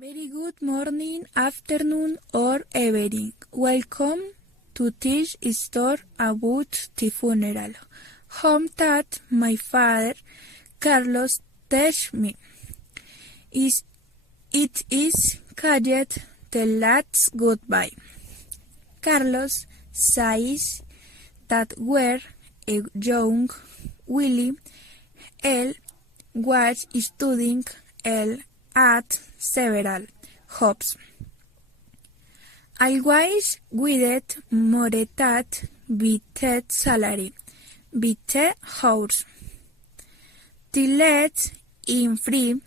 Very good morning, afternoon, or evening. Welcome to this story about the funeral. Home that my father, Carlos, taught me. It is called the last goodbye. Carlos says that were a young Willie, él was studying at several jobs. Always with more than with salary, with hours. The let in free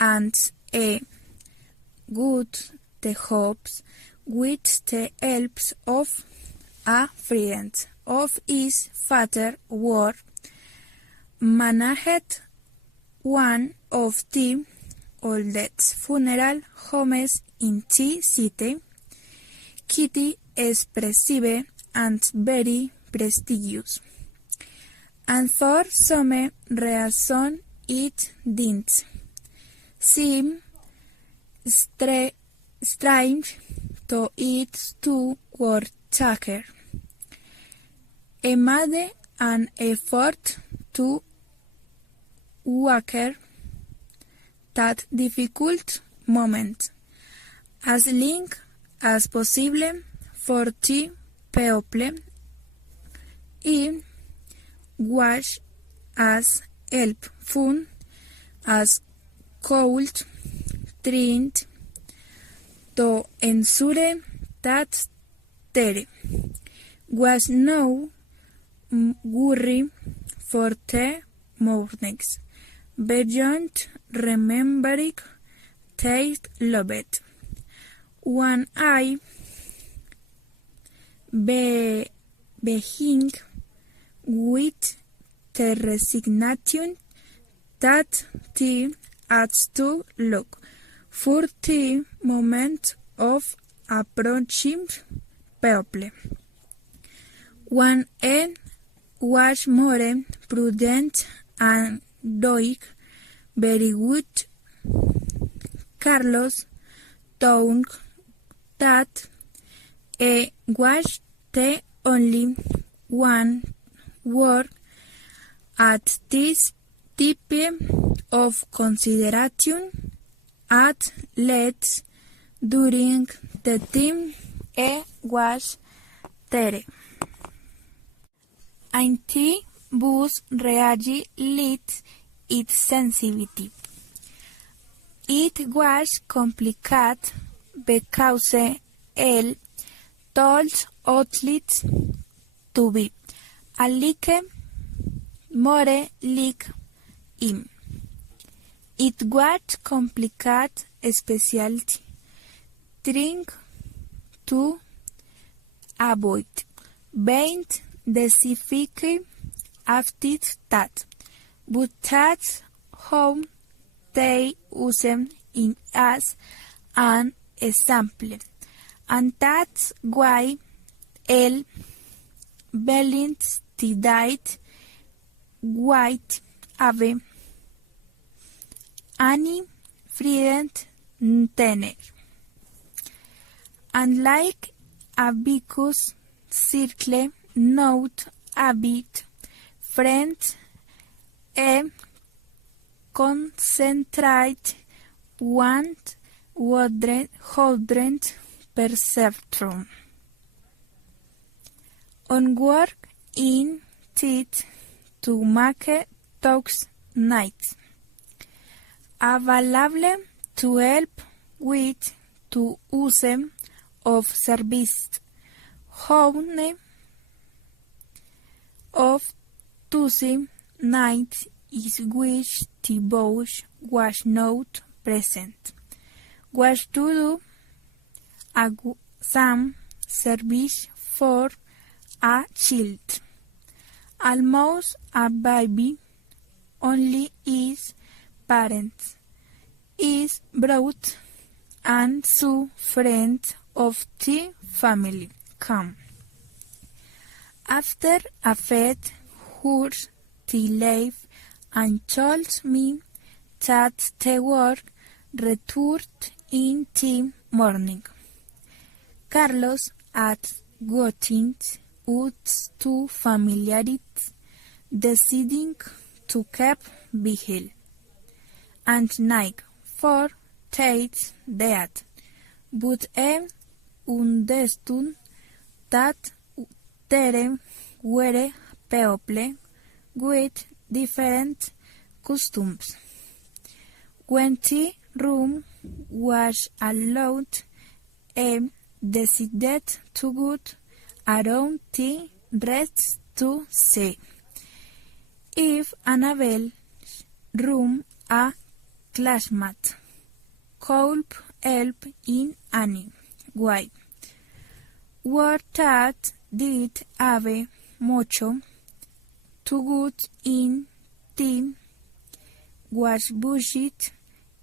and a good the hopes with the help of a friend of his father were managed one of the oldest funeral homes in the city, kitty expressive and very prestigious. And for some reason it didn't seem strange to it to work. I made an effort to work that difficult moment as long as possible for the people. It was as helpful as could trying to ensure that there was no worry for the mornings beyond remembering they loved. When I began with the resignation that the had to look for the moment of approaching people. When I was more prudent and doing very good, Carlos told that I was the only one work at this type of consideration at least during the time I was there. And the bus really lit its sensitivity. It was complicated because él told athletes to be a little more like him. It was complicated, especially trying to avoid being specific after that, but that's how they use it as an example, and that's why el Valenti died white ave any friend tenor. Unlike a vicus circle, not a bit friend, a concentrate 100% on work in it to make talks nights available to help with the use of service home of Tuesday night is which the boss was not present, was to do some service for a child, almost a baby, only his parents, is brought, and some friends of the family come. After a fete, heard the life and told me that the work returned in the morning. Carlos at getting used to familiarity, deciding to keep vigil, and night for takes that, but understood that there were people with different customs. When the room was allowed, decided to go around the rest to see if Annabelle's room a classmate could help in any way. What that did have much to good in the was budget.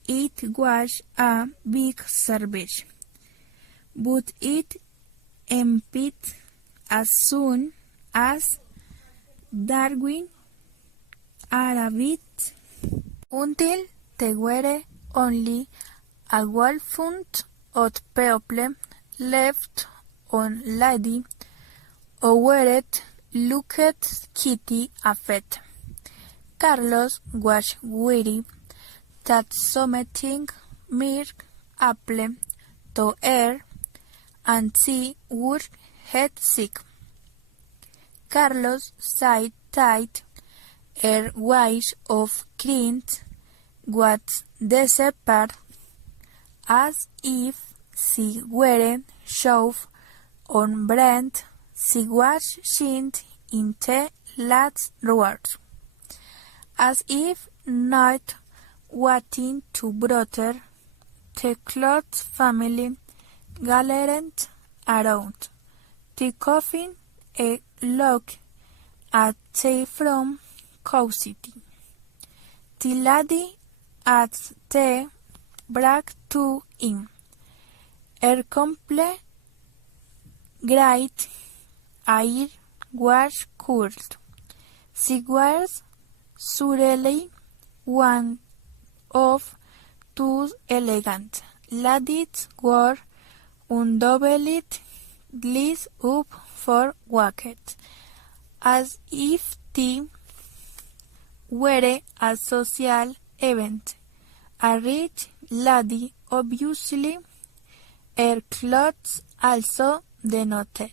It was a big service, but it ended as soon as Darwin arrived, until there were only a handful of people left on Lady Howard looked Kitty affected. Carlos was worried that something might happen to her and she would get sick. Carlos said that her ways of crying was desperate, as if she weren't sure on Brent. She was saying in the last words, as if not wanting to bother the close family gathered around the coffin. A look at the from curiosity. The lady at the back to him. Her complete great hair was curled. She was surely one of two elegant ladies wore undoubted glass up for walked, as if the were a social event. A rich lady, obviously, her clothes also denoted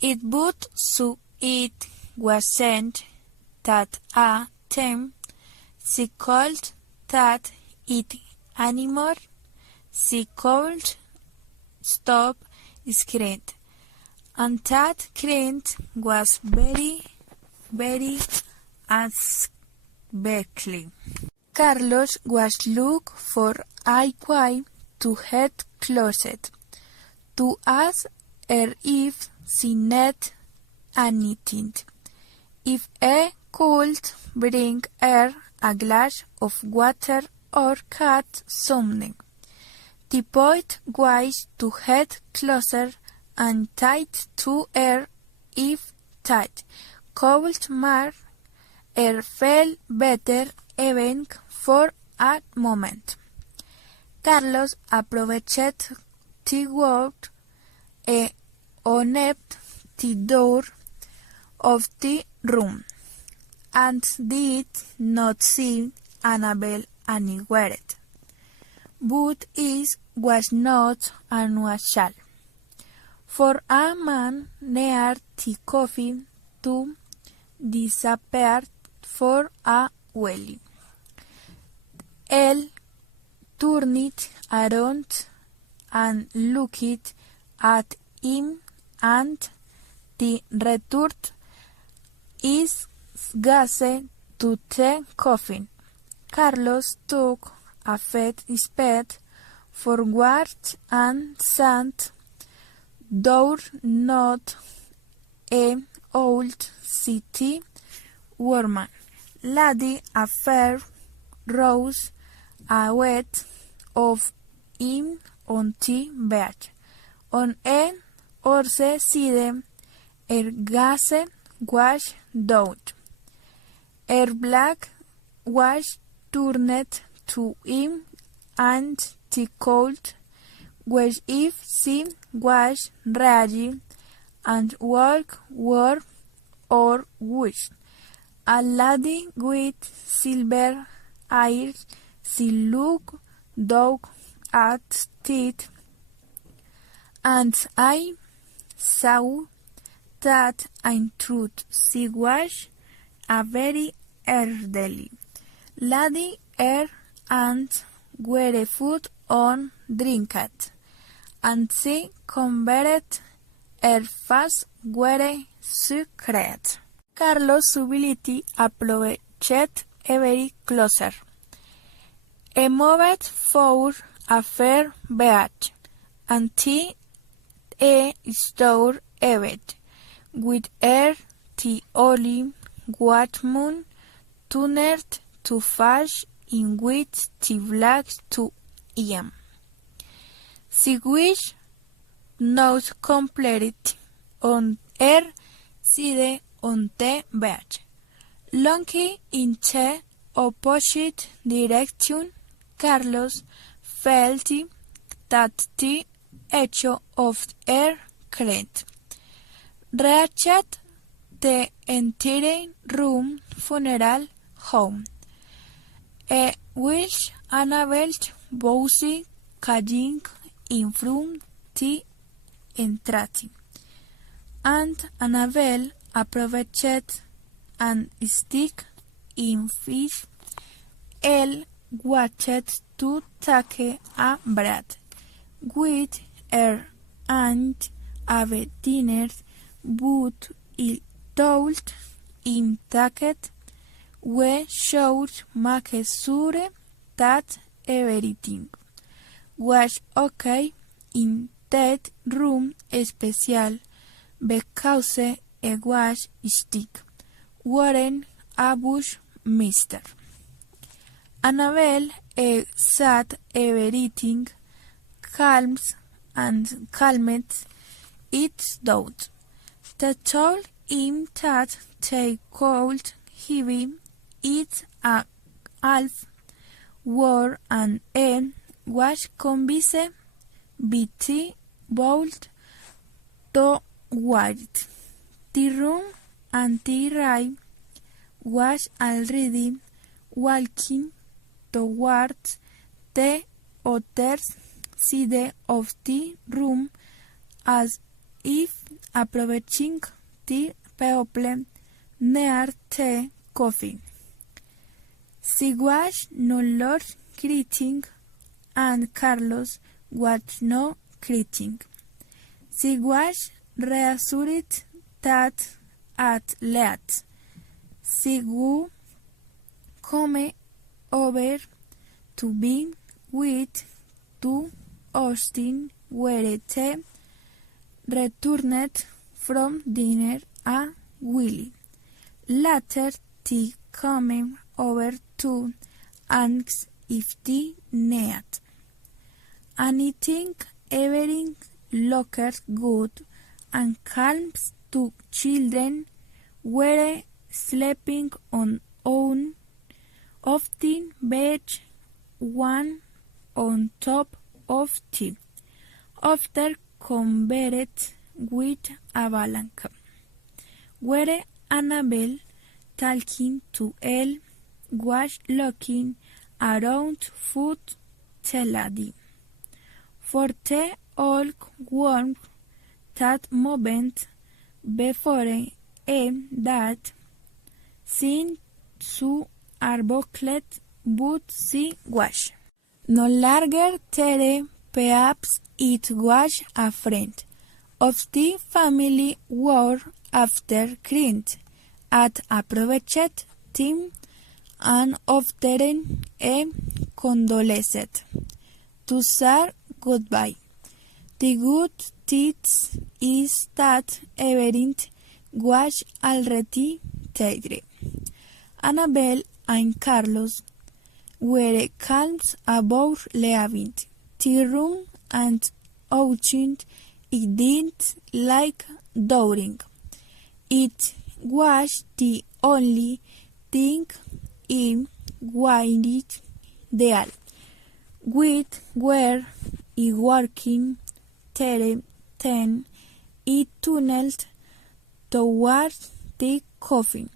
it, but so it was said that a time she called that it anymore. She could stop screaming, and that crying was very, very unexpected. Carlos was looking for a way to get closer, to ask her if she needed anything, if he could bring her a glass of water or cat something. The point was to get closer and tight to her if that could make her feel better even for a moment. Carlos approached the wall and opened the door of the room, and did not see Annabelle anywhere. But it was not unusual for a man near the coffin to disappear for a while. He turned around and looked at him, and the returned his gaze to the coffin. Carlos took a step forward and sat down, not an old city woman. Lady Affair rose ahead of him on the bed. On an horse side, her gaze was down. Her back was turned to him, and the cold, which if she was ready and walk were or wish. A lady with silver eyes, she looked down at it, and I saw that in truth she was a very elderly lady, and were food on drinked, and she converted her face were secret. Carlos' ability approached ever closer. A moved for a fair beach, until a store event, with her the only white moon turned to face in which the black to am. She wished not complete on her side on the beach. Looking in the opposite direction, Carlos felt that the edge of her crest reached the entire room funeral home, which Annabel was calling in from the entrance, and Annabel approached and stick in fish. Elle watched to take a breath with her aunt have dinner, but it told him that we should make sure that everything was okay in that room, especially because it was stick wearing a bush mister. Annabel sat everything calmed its doubt. They told him that they could heavy it a half war and was convinced by the bold to white. The room and the right was already walking towards the other side of the room, as if approaching the people near the coffin. She was no longer greeting, and Carlos was not greeting. She was reassured that at last she would come over to be with to Austin, where they returned from dinner a Willie. Later they came over to ask if they need anything. Everything looked good, and Calm's two children were sleeping on of the bed, one on top of the other, covered with a blanket, where Annabel, talking to Elle, was looking around for the lady. For the old warm that moment before that seemed so arbucklet, but she was no longer there. Perhaps it was a friend of the family war after Grint had approached him and offered a condolence to say goodbye. The good news is that everything was already dead. Annabel and Carlos were calm about leaving the room and watching. It didn't like doubting. It was the only thing he wanted. They all with where I walking ten I tunneled toward the coffin.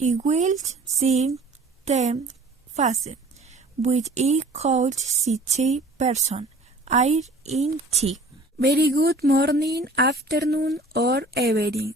I will see them face, with I could see the person I in tea. Very good morning, afternoon, or evening.